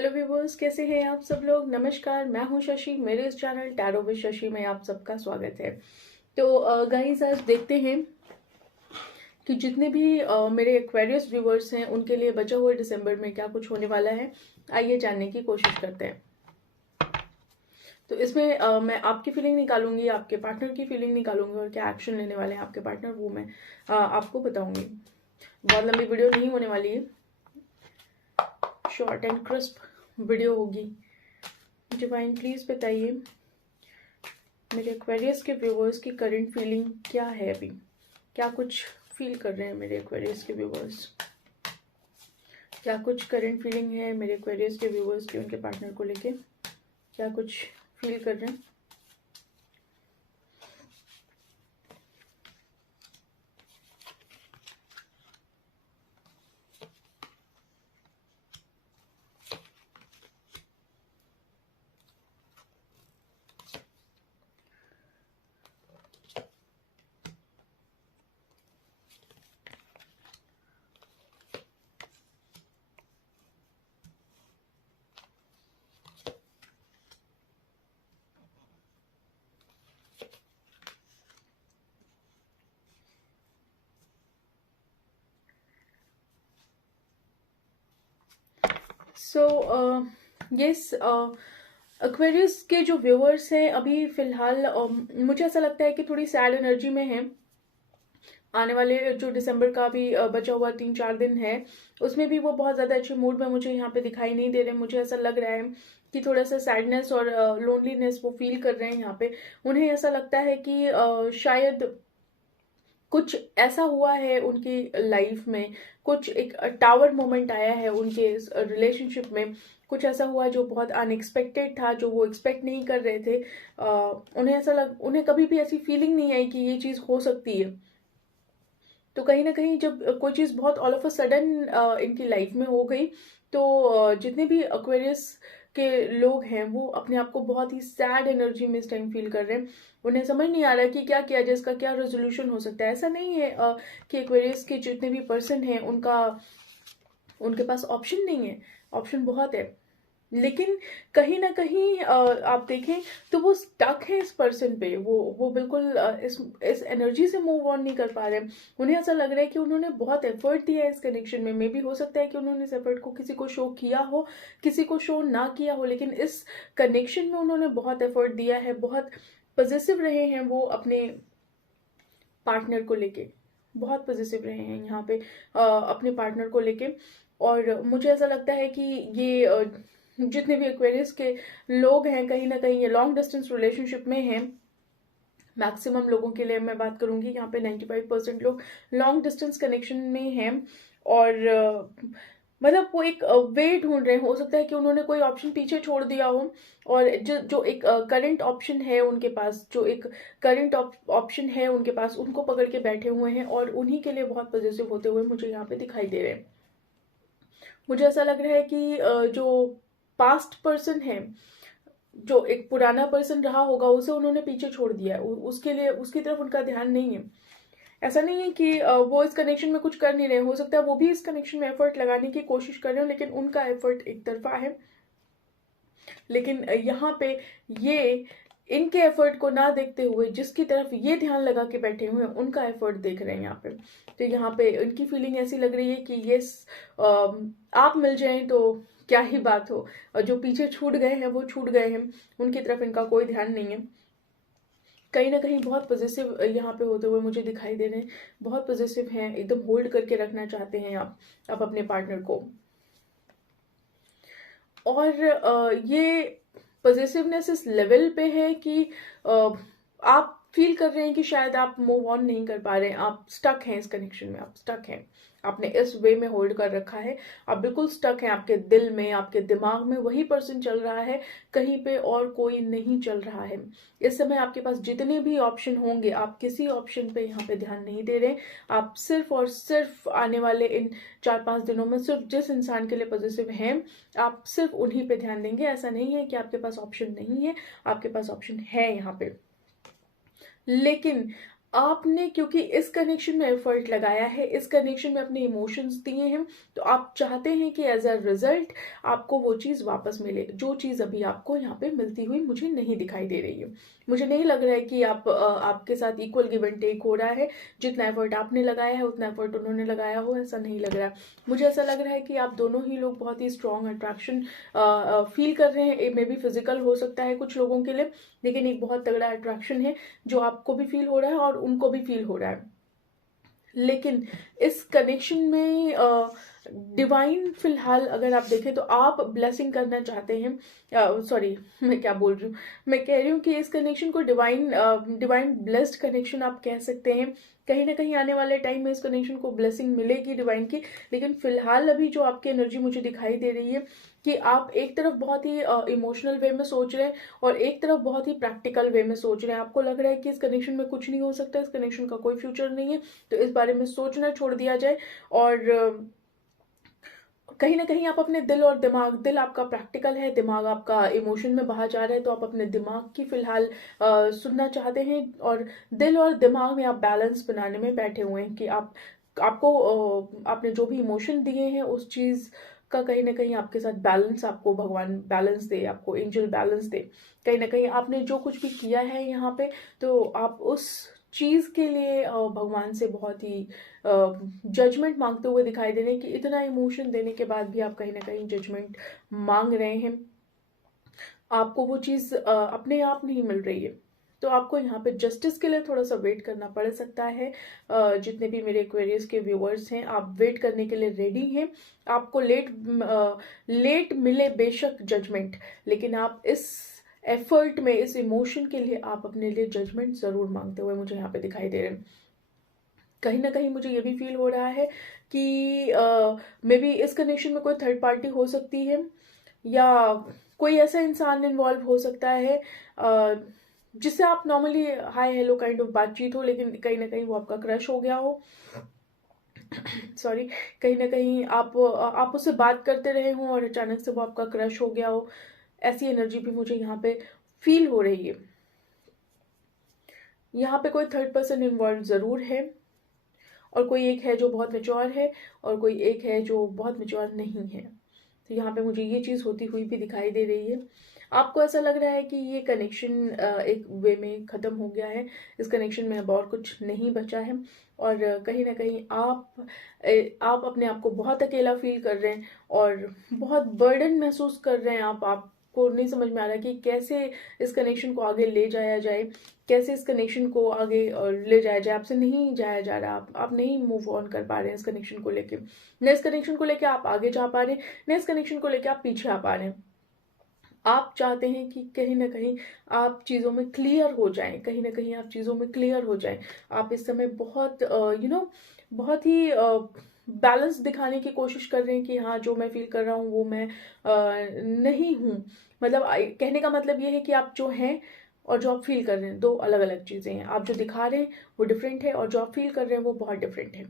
Hello viewers, कैसे हैं आप सब लोग। नमस्कार, मैं हूं शशि। मेरे इस चैनल टैरो विद शशि में आप सबका स्वागत है। तो गाइस, आज देखते हैं कि जितने भी मेरे एक्वेरियस व्यूवर्स हैं उनके लिए बचा हुआ दिसंबर में क्या कुछ होने वाला है। आइए जानने की कोशिश करते हैं। तो इसमें मैं आपकी फीलिंग निकालूंगी, आपके पार्टनर की फीलिंग निकालूंगी और क्या एक्शन लेने वाले हैं आपके पार्टनर, वो मैं आपको बताऊंगी। बहुत लंबी वीडियो नहीं होने वाली है, शॉर्ट एंड क्रिस्प वीडियो होगी। डिवाइन प्लीज बताइए मेरे एक्वेरियस के व्यूवर्स की करंट फीलिंग क्या है। अभी क्या कुछ फील कर रहे हैं मेरे एक्वेरियस के व्यूवर्स। क्या कुछ करंट फीलिंग है मेरे एक्वेरियस के व्यूवर्स की उनके पार्टनर को लेके। क्या कुछ फील कर रहे हैं। सो यस, एक्वेरियस के जो व्यूअर्स हैं अभी फिलहाल मुझे ऐसा लगता है कि थोड़ी सैड एनर्जी में है। आने वाले जो दिसंबर का भी बचा हुआ 3-4 दिन है उसमें भी वो बहुत ज़्यादा अच्छे मूड में मुझे यहाँ पे दिखाई नहीं दे रहे। मुझे ऐसा लग रहा है कि थोड़ा सा सैडनेस और लोनलीनेस वो फील कर रहे हैं यहाँ पे। उन्हें ऐसा लगता है कि शायद कुछ ऐसा हुआ है उनकी लाइफ में, कुछ एक टावर मोमेंट आया है उनके इस रिलेशनशिप में। कुछ ऐसा हुआ जो बहुत अनएक्सपेक्टेड था, जो वो एक्सपेक्ट नहीं कर रहे थे। उन्हें कभी भी ऐसी फीलिंग नहीं आई कि ये चीज़ हो सकती है। तो कहीं ना कहीं जब कोई चीज़ बहुत ऑल ऑफ अ सडन इनकी लाइफ में हो गई तो जितने भी एक्वेरियस के लोग हैं वो अपने आप को बहुत ही सैड एनर्जी में इस टाइम फील कर रहे हैं। उन्हें समझ नहीं आ रहा कि क्या किया जाए, इसका क्या रेजोल्यूशन हो सकता है। ऐसा नहीं है कि एक्वेरियस के जितने भी पर्सन हैं उनके पास ऑप्शन नहीं है, ऑप्शन बहुत है। लेकिन कहीं ना कहीं आप देखें तो वो स्टक है इस पर्सन पे। वो बिल्कुल इस एनर्जी से मूव ऑन नहीं कर पा रहे। उन्हें ऐसा लग रहा है कि उन्होंने बहुत एफर्ट दिया है इस कनेक्शन में। मे भी हो सकता है कि उन्होंने इस एफर्ट को किसी को शो किया हो, किसी को शो ना किया हो, लेकिन इस कनेक्शन में उन्होंने बहुत एफर्ट दिया है। बहुत पॉजिटिव रहे हैं वो अपने पार्टनर को लेके, बहुत पॉजिटिव रहे हैं यहाँ पे अपने पार्टनर को लेके। और मुझे ऐसा लगता है कि ये जितने भी एक्वेरियस के लोग हैं कहीं ना कहीं ये लॉन्ग डिस्टेंस रिलेशनशिप में हैं। मैक्सिमम लोगों के लिए मैं बात करूंगी, यहाँ पे 95% लोग लॉन्ग डिस्टेंस कनेक्शन में हैं। और मतलब वो एक वे ढूंढ रहे हैं। हो सकता है कि उन्होंने कोई ऑप्शन पीछे छोड़ दिया हो और जो एक करंट ऑप्शन है उनके पास, जो एक करंट ऑप्शन है उनके पास, उनको पकड़ के बैठे हुए हैं और उन्हीं के लिए बहुत पॉजिटिव होते हुए मुझे यहाँ पे दिखाई दे रहे हैं। मुझे ऐसा लग रहा है कि जो पास्ट पर्सन है, जो एक पुराना पर्सन रहा होगा, उसे उन्होंने पीछे छोड़ दिया है। उसके लिए उसकी तरफ उनका ध्यान नहीं है। ऐसा नहीं है कि वो इस कनेक्शन में कुछ कर नहीं रहे। हो सकता है वो भी इस कनेक्शन में एफर्ट लगाने की कोशिश कर रहे हो, लेकिन उनका एफर्ट एक तरफा है। लेकिन यहाँ पे ये इनके एफर्ट को ना देखते हुए जिसकी तरफ ये ध्यान लगा के बैठे हुए हैं उनका एफर्ट देख रहे हैं यहाँ पे। तो यहाँ पे उनकी फीलिंग ऐसी लग रही है कि ये आप मिल जाएं तो क्या ही बात हो, और जो पीछे छूट गए हैं वो छूट गए हैं, उनकी तरफ इनका कोई ध्यान नहीं है। कहीं ना कहीं बहुत पॉजिटिव यहाँ पे होते हुए मुझे दिखाई दे रहे हैं। बहुत पॉजिटिव हैं, एकदम होल्ड करके रखना चाहते हैं आप अपने पार्टनर को। और ये पॉजिटिवनेस इस लेवल पे है कि आप फील कर रहे हैं कि शायद आप मूव ऑन नहीं कर पा रहे हैं। आप स्टक हैं इस कनेक्शन में, आप स्टक हैं। आपने इस वे में होल्ड कर रखा है, आप बिल्कुल स्टक हैं। आपके दिल में, आपके दिमाग में वही पर्सन चल रहा है, कहीं पे और कोई नहीं चल रहा है। इस समय आपके पास जितने भी ऑप्शन होंगे आप किसी ऑप्शन पे यहाँ पे ध्यान नहीं दे रहे। आप सिर्फ और सिर्फ आने वाले इन 4-5 दिनों में सिर्फ जिस इंसान के लिए पॉजिटिव हैं आप सिर्फ उन्हीं पे ध्यान देंगे। ऐसा नहीं है कि आपके पास ऑप्शन नहीं है, आपके पास ऑप्शन है यहाँ पे। लेकिन आपने क्योंकि इस कनेक्शन में एफर्ट लगाया है, इस कनेक्शन में अपने इमोशंस दिए हैं, तो आप चाहते हैं कि एज अ रिजल्ट आपको वो चीज़ वापस मिले, जो चीज़ अभी आपको यहाँ पे मिलती हुई मुझे नहीं दिखाई दे रही है। मुझे नहीं लग रहा है कि आपके साथ इक्वल गिव एंड टेक हो रहा है। जितना एफर्ट आपने लगाया है उतना एफर्ट उन्होंने लगाया हो, ऐसा नहीं लग रहा है। मुझे ऐसा लग रहा है कि आप दोनों ही लोग बहुत ही स्ट्रॉन्ग अट्रैक्शन फील कर रहे हैं। मे बी फिजिकल हो सकता है कुछ लोगों के लिए, लेकिन एक बहुत तगड़ा अट्रैक्शन है जो आपको भी फील हो रहा है और उनको भी फील हो रहा है। लेकिन इस कनेक्शन में डिवाइन फिलहाल अगर आप देखें तो आप ब्लेसिंग करना चाहते हैं। सॉरी, मैं क्या बोल रही हूँ, मैं कह रही हूँ कि इस कनेक्शन को डिवाइन ब्लेस्ड कनेक्शन आप कह सकते हैं। कहीं ना कहीं आने वाले टाइम में इस कनेक्शन को ब्लेसिंग मिलेगी डिवाइन की। लेकिन फिलहाल अभी जो आपकी एनर्जी मुझे दिखाई दे रही है कि आप एक तरफ बहुत ही इमोशनल वे में सोच रहे हैं और एक तरफ बहुत ही प्रैक्टिकल वे में सोच रहे हैं। आपको लग रहा है कि इस कनेक्शन में कुछ नहीं हो सकता, इस कनेक्शन का कोई फ्यूचर नहीं है, तो इस बारे में सोचना छोड़ दिया जाए। और कहीं ना कहीं आप अपने दिल और दिमाग, दिल आपका प्रैक्टिकल है, दिमाग आपका इमोशन में बहा जा रहा है, तो आप अपने दिमाग की फिलहाल सुनना चाहते हैं। और दिल और दिमाग में आप बैलेंस बनाने में बैठे हुए हैं कि आपने जो भी इमोशन दिए हैं उस चीज का कहीं ना कहीं आपके साथ बैलेंस, आपको भगवान बैलेंस दे, आपको एंजल बैलेंस दे। कहीं ना कहीं आपने जो कुछ भी किया है यहाँ पे, तो आप उस चीज के लिए भगवान से बहुत ही जजमेंट मांगते हुए दिखाई दे रहे हैं कि इतना इमोशन देने के बाद भी आप कहीं ना कहीं जजमेंट मांग रहे हैं। आपको वो चीज अपने आप नहीं मिल रही है, तो आपको यहाँ पे जस्टिस के लिए थोड़ा सा वेट करना पड़ सकता है। जितने भी मेरे एक्वेरियस के व्यूअर्स हैं, आप वेट करने के लिए रेडी हैं। आपको लेट मिले बेशक जजमेंट, लेकिन आप इस एफर्ट में, इस इमोशन के लिए आप अपने लिए जजमेंट जरूर मांगते हुए मुझे यहाँ पे दिखाई दे रहे हैं। कहीं ना कहीं मुझे ये भी फील हो रहा है कि मे बी इस कनेक्शन में कोई थर्ड पार्टी हो सकती है, या कोई ऐसा इंसान इन्वॉल्व हो सकता है जिससे आप normally hi hello kind of बातचीत हो, लेकिन कहीं ना कहीं वो आपका क्रश हो गया हो। सॉरी, कहीं ना कहीं आप उससे बात करते रहे हो और अचानक से वो आपका क्रश हो गया हो। ऐसी एनर्जी भी मुझे यहाँ पे फील हो रही है। यहाँ पे कोई थर्ड पर्सन इन्वॉल्व जरूर है, और कोई एक है जो बहुत मेच्योर है और कोई एक है जो बहुत मेच्योर नहीं है। तो यहाँ पे मुझे ये चीज़ होती हुई भी दिखाई दे रही है। आपको ऐसा लग रहा है कि ये कनेक्शन एक वे में ख़त्म हो गया है, इस कनेक्शन में अब और कुछ नहीं बचा है, और कहीं ना कहीं आप अपने आप को बहुत अकेला फील कर रहे हैं और बहुत बर्डन महसूस कर रहे हैं। आपको नहीं समझ में आ रहा कि कैसे इस कनेक्शन को आगे ले जाया जाए, कैसे इस कनेक्शन को आगे ले जाया जाए। आपसे नहीं जाया जा रहा, आप नहीं मूव ऑन कर पा रहे हैं इस कनेक्शन को लेके। न इस कनेक्शन को लेके आप आगे जा पा रहे हैं, न इस कनेक्शन को लेके आप पीछे आ पा रहे हैं। आप चाहते हैं कि कहीं ना कहीं आप चीज़ों में क्लियर हो जाएं, कहीं ना कहीं आप चीज़ों में क्लियर हो जाएं। आप इस समय बहुत बहुत ही बैलेंस दिखाने की कोशिश कर रहे हैं कि हाँ, जो मैं फील कर रहा हूँ वो मैं नहीं हूँ। मतलब कहने का मतलब ये है कि आप जो हैं और जो आप फील कर रहे हैं, दो अलग अलग चीज़ें हैं। आप जो दिखा रहे हैं वो डिफरेंट है, और जो आप फील कर रहे हैं वो बहुत डिफरेंट है।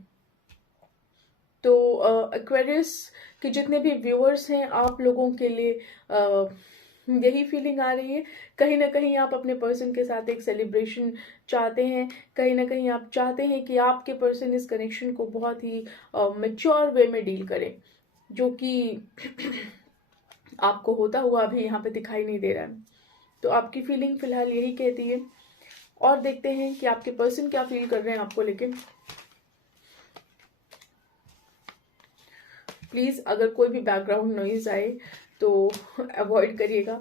तो एक्वेरियस के जितने भी व्यूअर्स हैं, आप लोगों के लिए यही फीलिंग आ रही है। कहीं ना कहीं आप अपने पर्सन के साथ एक सेलिब्रेशन चाहते हैं, कहीं ना कहीं आप चाहते हैं कि आपके पर्सन इस कनेक्शन को बहुत ही मेच्योर वे में डील करें, जो कि आपको होता हुआ अभी यहाँ पे दिखाई नहीं दे रहा है। तो आपकी फीलिंग फिलहाल यही कहती है, और देखते हैं कि आपके पर्सन क्या फील कर रहे हैं आपको लेके। प्लीज़ अगर कोई भी बैकग्राउंड नॉइज आए तो अवॉइड करिएगा,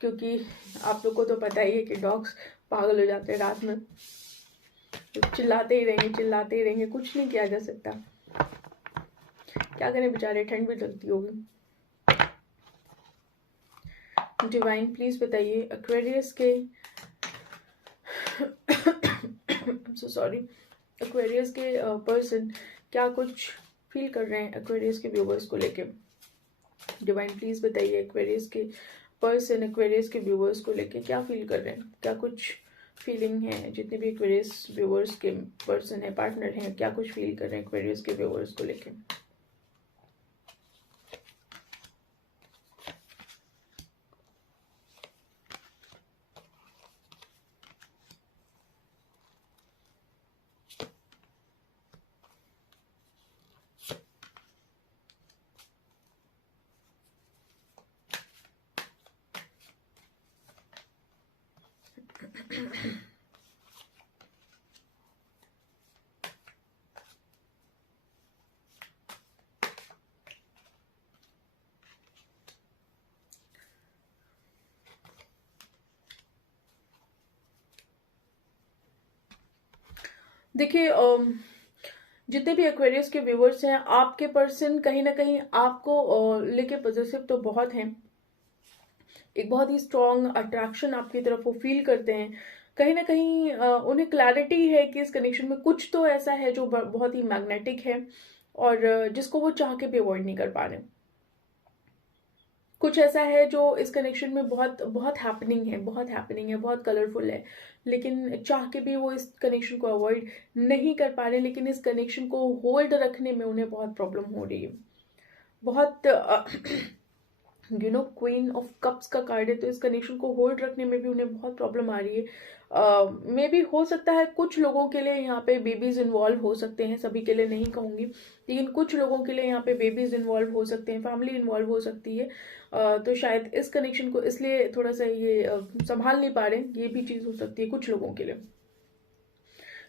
क्योंकि आप लोग को तो पता ही है कि डॉग्स पागल हो जाते हैं रात में, तो चिल्लाते ही रहेंगे, चिल्लाते ही रहेंगे, कुछ नहीं किया जा सकता। क्या करें बेचारे, ठंड भी लगती होगी। डिवाइन प्लीज बताइए एक्वेरियस के सो सॉरी, एक्वेरियस के पर्सन क्या कुछ फील कर रहे हैं एक्वेरियस के व्यूवर्स को लेके। डिवाइन प्लीज बताइए एक्वेरियस के पर्सन एक्वेरियस के व्यूवर्स को लेके क्या फील कर रहे हैं, क्या कुछ फीलिंग है। जितने भी एक्वेरियस व्यूवर्स के पर्सन है, पार्टनर हैं, क्या कुछ फील कर रहे हैं एक्वेरियस के व्यूवर्स को लेके। देखिए जितने भी एक्वेरियस के व्यूवर्स हैं, आपके पर्सन कहीं ना कहीं आपको लेके पॉजिटिव तो बहुत हैं। एक बहुत ही स्ट्रॉन्ग अट्रैक्शन आपकी तरफ वो फील करते हैं। कहीं ना कहीं उन्हें क्लैरिटी है कि इस कनेक्शन में कुछ तो ऐसा है जो बहुत ही मैग्नेटिक है, और जिसको वो चाह के भी अवॉइड नहीं कर पा रहे। कुछ ऐसा है जो इस कनेक्शन में बहुत बहुत हैपनिंग है, बहुत हैपनिंग है, बहुत कलरफुल है, लेकिन चाह के भी वो इस कनेक्शन को अवॉइड नहीं कर पा रहे। लेकिन इस कनेक्शन को होल्ड रखने में उन्हें बहुत प्रॉब्लम हो रही है। बहुत क्वीन ऑफ कप्स का कार्ड है, तो इस कनेक्शन को होल्ड रखने में भी उन्हें बहुत प्रॉब्लम आ रही है। मे बी हो सकता है कुछ लोगों के लिए यहाँ पे बेबीज इन्वॉल्व हो सकते हैं, सभी के लिए नहीं कहूंगी, लेकिन कुछ लोगों के लिए यहाँ पे बेबीज इन्वॉल्व हो सकते हैं, फैमिली इन्वॉल्व हो सकती है। तो शायद इस कनेक्शन को इसलिए थोड़ा सा ये संभाल नहीं पा रहे, ये भी चीज हो सकती है कुछ लोगों के लिए।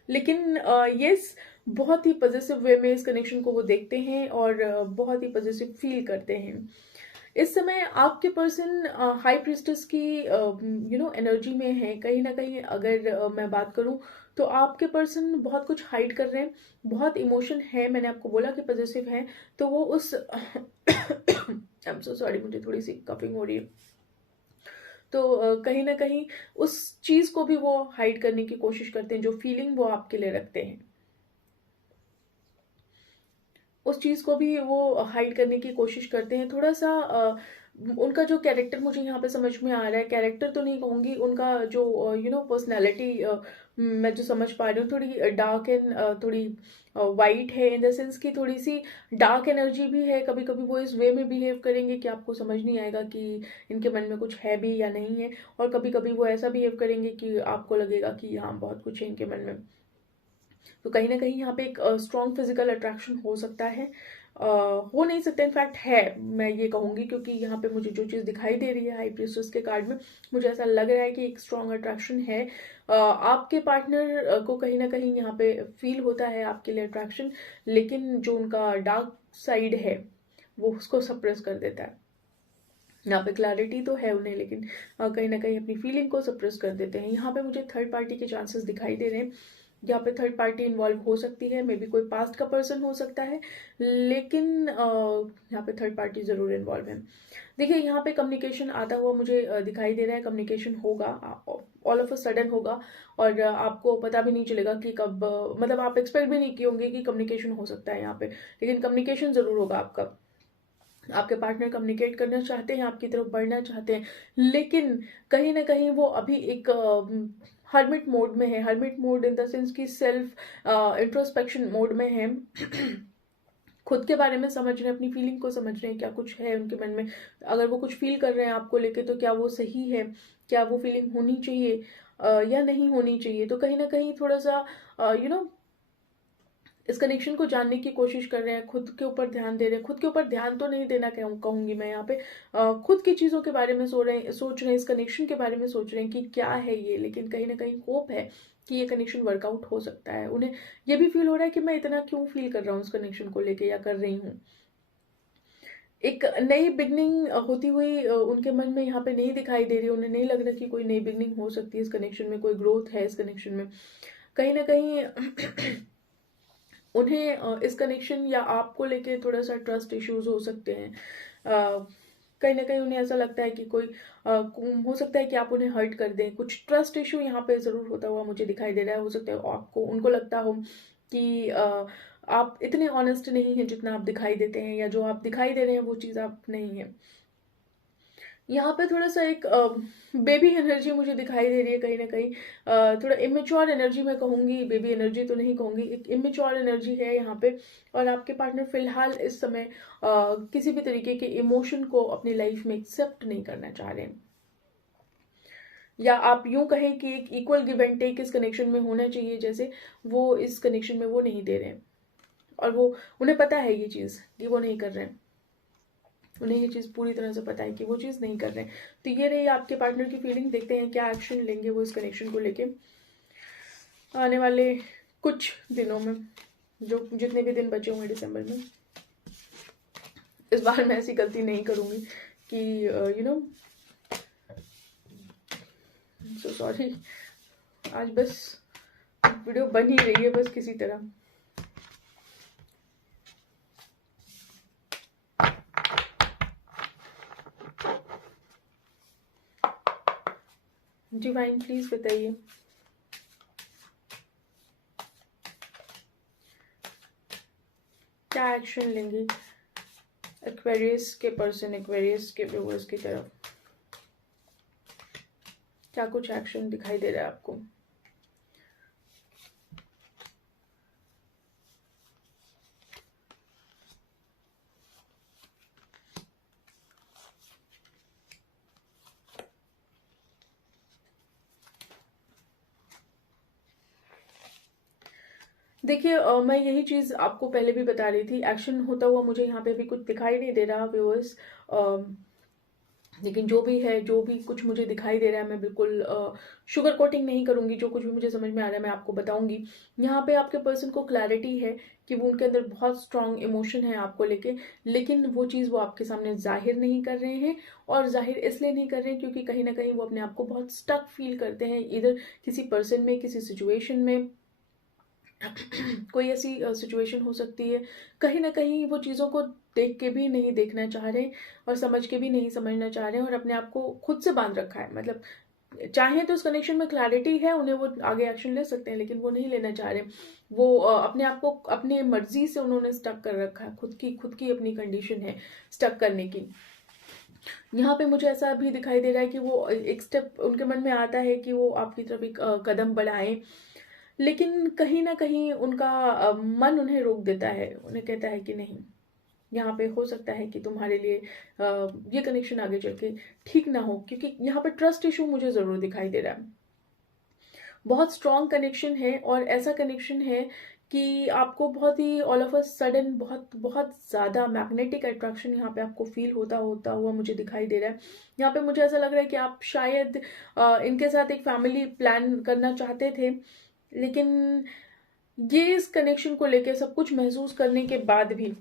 लेकिन यस, बहुत ही पॉजिटिव वे में इस कनेक्शन को वो देखते हैं और बहुत ही पॉजिटिव फील करते हैं। इस समय आपके पर्सन हाई प्रिस्टेस की एनर्जी में है। कहीं ना कहीं अगर मैं बात करूं तो आपके पर्सन बहुत कुछ हाइड कर रहे हैं, बहुत इमोशन है, मैंने आपको बोला कि पॉजिटिव है, तो वो उस आई एम सो सॉरी, मुझे थोड़ी सी कफिंग हो रही है। तो कहीं ना कहीं उस चीज को भी वो हाइड करने की कोशिश करते हैं, जो फीलिंग वो आपके लिए रखते हैं उस चीज को भी वो हाइड करने की कोशिश करते हैं। थोड़ा सा उनका जो कैरेक्टर मुझे यहाँ पे समझ में आ रहा है, कैरेक्टर तो नहीं कहूंगी, उनका जो पर्सनैलिटी मैं जो समझ पा रही हूँ, थोड़ी डार्क एंड थोड़ी वाइट है, इन द सेंस की थोड़ी सी डार्क एनर्जी भी है। कभी कभी वो इस वे में बिहेव करेंगे कि आपको समझ नहीं आएगा कि इनके मन में कुछ है भी या नहीं है, और कभी कभी वो ऐसा बिहेव करेंगे कि आपको लगेगा कि हाँ बहुत कुछ है इनके मन में। तो कहीं ना कहीं यहाँ पे एक स्ट्रॉन्ग फिजिकल अट्रैक्शन हो सकता है, हो नहीं सकता, इनफैक्ट है, मैं ये कहूंगी, क्योंकि यहाँ पे मुझे जो चीज दिखाई दे रही है हाई प्रीस्टेस के कार्ड में, मुझे ऐसा लग रहा है कि एक स्ट्रॉन्ग अट्रैक्शन है। आपके पार्टनर को कहीं ना कहीं यहाँ पे फील होता है आपके लिए अट्रैक्शन, लेकिन जो उनका डार्क साइड है वो उसको सप्रेस कर देता है। यहाँ पे क्लैरिटी तो है उन्हें, लेकिन कहीं ना कहीं अपनी फीलिंग को सप्रेस कर देते हैं। यहाँ पे मुझे थर्ड पार्टी के चांसेस दिखाई दे रहे हैं, यहाँ पे थर्ड पार्टी इन्वॉल्व हो सकती है, मे बी कोई पास्ट का पर्सन हो सकता है, लेकिन यहाँ पे थर्ड पार्टी जरूर इन्वॉल्व है। देखिए यहाँ पे कम्युनिकेशन आता हुआ मुझे दिखाई दे रहा है, कम्युनिकेशन होगा, ऑल ऑफ अ सडन होगा, और आपको पता भी नहीं चलेगा कि कब, मतलब आप एक्सपेक्ट भी नहीं किए होंगे कि कम्युनिकेशन हो सकता है यहाँ पे, लेकिन कम्युनिकेशन जरूर होगा आपका। आपके पार्टनर कम्युनिकेट करना चाहते हैं, आपकी तरफ बढ़ना चाहते हैं, लेकिन कहीं ना कहीं वो अभी एक हर्मिट मोड में है। Hermit mode in the sense की सेल्फ इंट्रोस्पेक्शन मोड में है। खुद के बारे में समझ रहे हैं, अपनी फीलिंग को समझ रहे हैं, क्या कुछ है उनके मन में, अगर वो कुछ फील कर रहे हैं आपको लेके तो क्या वो सही है, क्या वो फीलिंग होनी चाहिए या नहीं होनी चाहिए। तो कहीं ना कहीं थोड़ा सा इस कनेक्शन को जानने की कोशिश कर रहे हैं, खुद के ऊपर ध्यान दे रहे हैं। खुद के ऊपर ध्यान तो नहीं देना कहूंगी मैं यहाँ पे, खुद की चीजों के बारे में सोच रहे हैं, इस कनेक्शन के बारे में सोच रहे हैं कि क्या है ये, लेकिन कहीं ना कहीं होप है कि ये कनेक्शन वर्कआउट हो सकता है। उन्हें ये भी फील हो रहा है कि मैं इतना क्यों फील कर रहा हूँ इस कनेक्शन को लेके, या कर रही हूँ। एक नई बिगनिंग होती हुई उनके मन में यहाँ पे नहीं दिखाई दे रही, उन्हें नहीं लग रहा कि कोई नई बिगनिंग हो सकती है इस कनेक्शन में, कोई ग्रोथ है इस कनेक्शन में। कहीं ना कहीं उन्हें इस कनेक्शन या आपको लेके थोड़ा सा ट्रस्ट इश्यूज हो सकते हैं। कहीं ना कहीं उन्हें ऐसा लगता है कि कोई हो सकता है कि आप उन्हें हर्ट कर दें, कुछ ट्रस्ट इशू यहाँ पे जरूर होता हुआ मुझे दिखाई दे रहा है। हो सकता है आपको उनको लगता हो कि आप इतने ऑनेस्ट नहीं हैं जितना आप दिखाई देते हैं, या जो आप दिखाई दे रहे हैं वो चीज़ आप नहीं है। यहाँ पे थोड़ा सा एक बेबी एनर्जी मुझे दिखाई दे रही है, कहीं ना कहीं थोड़ा इमेच्योर एनर्जी मैं कहूंगी, बेबी एनर्जी तो नहीं कहूंगी, एक इमेच्योर एनर्जी है यहाँ पे। और आपके पार्टनर फिलहाल इस समय किसी भी तरीके के इमोशन को अपनी लाइफ में एक्सेप्ट नहीं करना चाह रहे हैं, या आप यूं कहें कि एक इक्वल गिव एंड टेक इस कनेक्शन में होना चाहिए, जैसे वो इस कनेक्शन में वो नहीं दे रहे हैं। और वो, उन्हें पता है ये चीज़ कि वो नहीं कर रहे हैं, उन्हें ये चीज़ पूरी तरह से पता है कि वो चीज़ नहीं कर रहे हैं। तो ये रही आपके पार्टनर की फीलिंग, देखते हैं क्या एक्शन लेंगे वो इस कनेक्शन को लेके आने वाले कुछ दिनों में, जो जितने भी दिन बचे होंगे दिसंबर में। इस बार मैं ऐसी गलती नहीं करूंगी कि सो सॉरी, आज बस वीडियो बन ही रही है बस किसी तरह। डिवाइन प्लीज बताइए, क्या एक्शन लेंगे एक्वेरियस के पर्सन, एक्वेरियस के व्यूअर्स की तरफ? क्या कुछ एक्शन दिखाई दे रहा है आपको? देखिए मैं यही चीज़ आपको पहले भी बता रही थी, एक्शन होता हुआ मुझे यहाँ पे भी कुछ दिखाई नहीं दे रहा व्यूअर्स, लेकिन जो भी है, जो भी कुछ मुझे दिखाई दे रहा है, मैं बिल्कुल शुगर कोटिंग नहीं करूंगी। जो कुछ भी मुझे समझ में आ रहा है मैं आपको बताऊंगी। यहाँ पे आपके पर्सन को क्लैरिटी है कि वो उनके अंदर बहुत स्ट्रांग इमोशन है आपको लेके, लेकिन वो चीज़ वो आपके सामने जाहिर नहीं कर रहे हैं। और जाहिर इसलिए नहीं कर रहे हैं क्योंकि कहीं ना कहीं वो अपने आप को बहुत स्टक फील करते हैं, इधर किसी पर्सन में, किसी सिचुएशन में। कोई ऐसी सिचुएशन हो सकती है, कहीं ना कहीं वो चीज़ों को देख के भी नहीं देखना चाह रहे और समझ के भी नहीं समझना चाह रहे हैं, और अपने आप को खुद से बांध रखा है। मतलब चाहे तो उस कनेक्शन में क्लैरिटी है, उन्हें वो आगे एक्शन ले सकते हैं, लेकिन वो नहीं लेना चाह रहे। वो अपने आप को अपने मर्जी से उन्होंने स्टक कर रखा है, खुद की अपनी कंडीशन है स्टक करने की। यहाँ पे मुझे ऐसा भी दिखाई दे रहा है कि वो एक स्टेप उनके मन में आता है कि वो आपकी तरफ एक कदम बढ़ाएं, लेकिन कहीं ना कहीं उनका मन उन्हें रोक देता है, उन्हें कहता है कि नहीं, यहाँ पे हो सकता है कि तुम्हारे लिए ये कनेक्शन आगे चल के ठीक ना हो, क्योंकि यहाँ पे ट्रस्ट इशू मुझे जरूर दिखाई दे रहा है। बहुत स्ट्रॉन्ग कनेक्शन है, और ऐसा कनेक्शन है कि आपको बहुत ही ऑल ऑफ अ सडन बहुत बहुत ज़्यादा मैग्नेटिक अट्रैक्शन यहाँ पे आपको फील होता हुआ मुझे दिखाई दे रहा है। यहाँ पे मुझे ऐसा लग रहा है कि आप शायद इनके साथ एक फैमिली प्लान करना चाहते थे, लेकिन ये इस कनेक्शन को लेके सब कुछ महसूस करने के बाद भी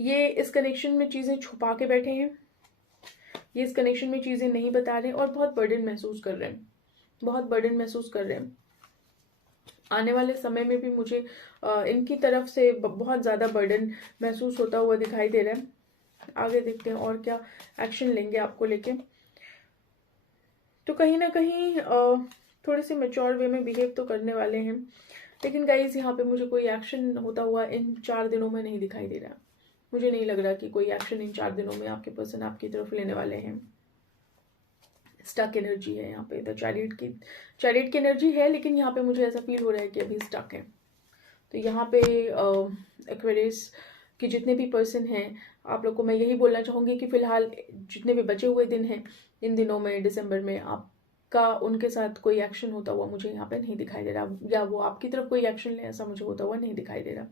ये इस कनेक्शन में चीज़ें छुपा के बैठे हैं। ये इस कनेक्शन में चीज़ें नहीं बता रहे और बहुत बर्डन महसूस कर रहे हैं, बहुत बर्डन महसूस कर रहे हैं। आने वाले समय में भी मुझे इनकी तरफ से बहुत ज़्यादा बर्डन महसूस होता हुआ दिखाई दे रहा है। आगे देखते हैं और क्या एक्शन लेंगे आपको लेके। तो कहीं ना कहीं थोड़े से मैच्योर वे में बिहेव तो करने वाले हैं, लेकिन गाइज यहाँ पे मुझे कोई एक्शन होता हुआ इन 4 दिनों में नहीं दिखाई दे रहा। मुझे नहीं लग रहा कि कोई एक्शन इन 4 दिनों में आपके पर्सन आपकी तरफ लेने वाले हैं। स्टक एनर्जी है यहाँ पे, तो चैरियट की एनर्जी है, लेकिन यहाँ पे मुझे ऐसा फील हो रहा है कि अभी स्टक है। तो यहाँ पे एक्वेरियस के जितने भी पर्सन हैं, आप लोग को मैं यही बोलना चाहूँगी कि फिलहाल जितने भी बचे हुए दिन हैं, इन दिनों में दिसंबर में आपका उनके साथ कोई एक्शन होता हुआ मुझे यहाँ पे नहीं दिखाई दे रहा, या वो आपकी तरफ कोई एक्शन ले ऐसा मुझे होता हुआ नहीं दिखाई दे रहा।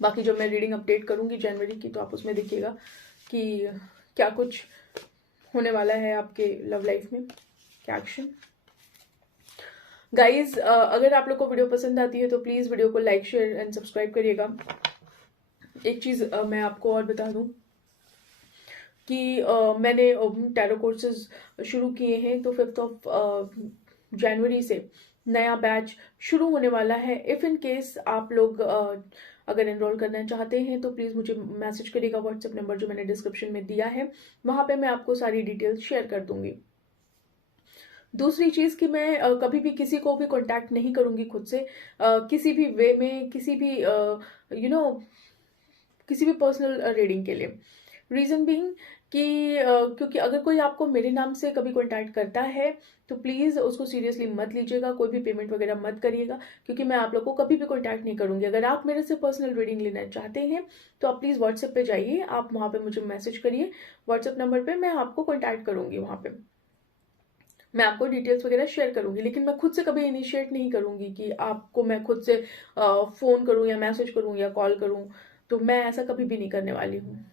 बाकी जब मैं रीडिंग अपडेट करूँगी जनवरी की, तो आप उसमें देखिएगा कि क्या कुछ होने वाला है आपके लव लाइफ में, क्या एक्शन। गाइज अगर आप लोग को वीडियो पसंद आती है तो प्लीज़ वीडियो को लाइक, शेयर एंड सब्सक्राइब करिएगा। एक चीज़ मैं आपको और बता दूं कि मैंने टैरो कोर्सेज शुरू किए हैं, तो 5 जनवरी से नया बैच शुरू होने वाला है। इफ़ इन केस आप लोग अगर एनरोल करना चाहते हैं तो प्लीज़ मुझे मैसेज करिएगा, व्हाट्सएप नंबर जो मैंने डिस्क्रिप्शन में दिया है, वहाँ पे मैं आपको सारी डिटेल्स शेयर कर दूंगी। दूसरी चीज़ कि मैं कभी भी किसी को भी कांटेक्ट नहीं करूंगी खुद से, किसी भी वे में, किसी भी किसी भी पर्सनल रीडिंग के लिए। रीज़न बीइंग कि क्योंकि अगर कोई आपको मेरे नाम से कभी कांटेक्ट करता है तो प्लीज़ उसको सीरियसली मत लीजिएगा, कोई भी पेमेंट वगैरह मत करिएगा, क्योंकि मैं आप लोग को कभी भी कांटेक्ट नहीं करूंगी। अगर आप मेरे से पर्सनल रीडिंग लेना चाहते हैं तो आप प्लीज़ व्हाट्सएप पे जाइए, आप वहाँ पे मुझे मैसेज करिए, व्हाट्सएप नंबर पे मैं आपको कॉन्टैक्ट करूंगी। वहाँ पे मैं आपको डिटेल्स वगैरह शेयर करूंगी, लेकिन मैं खुद से कभी इनिशिएट नहीं करूंगी कि आपको मैं खुद से फ़ोन करूं या मैसेज करूं या कॉल करूं। तो मैं ऐसा कभी भी नहीं करने वाली हूँ,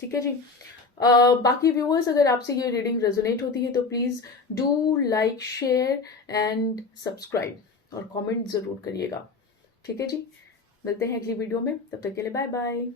ठीक है जी। बाकी व्यूअर्स, अगर आपसे ये रीडिंग रेजोनेट होती है तो please do like, share and subscribe, और कमेंट ज़रूर करिएगा, ठीक है जी। मिलते हैं अगली वीडियो में, तब तक के लिए बाय बाय।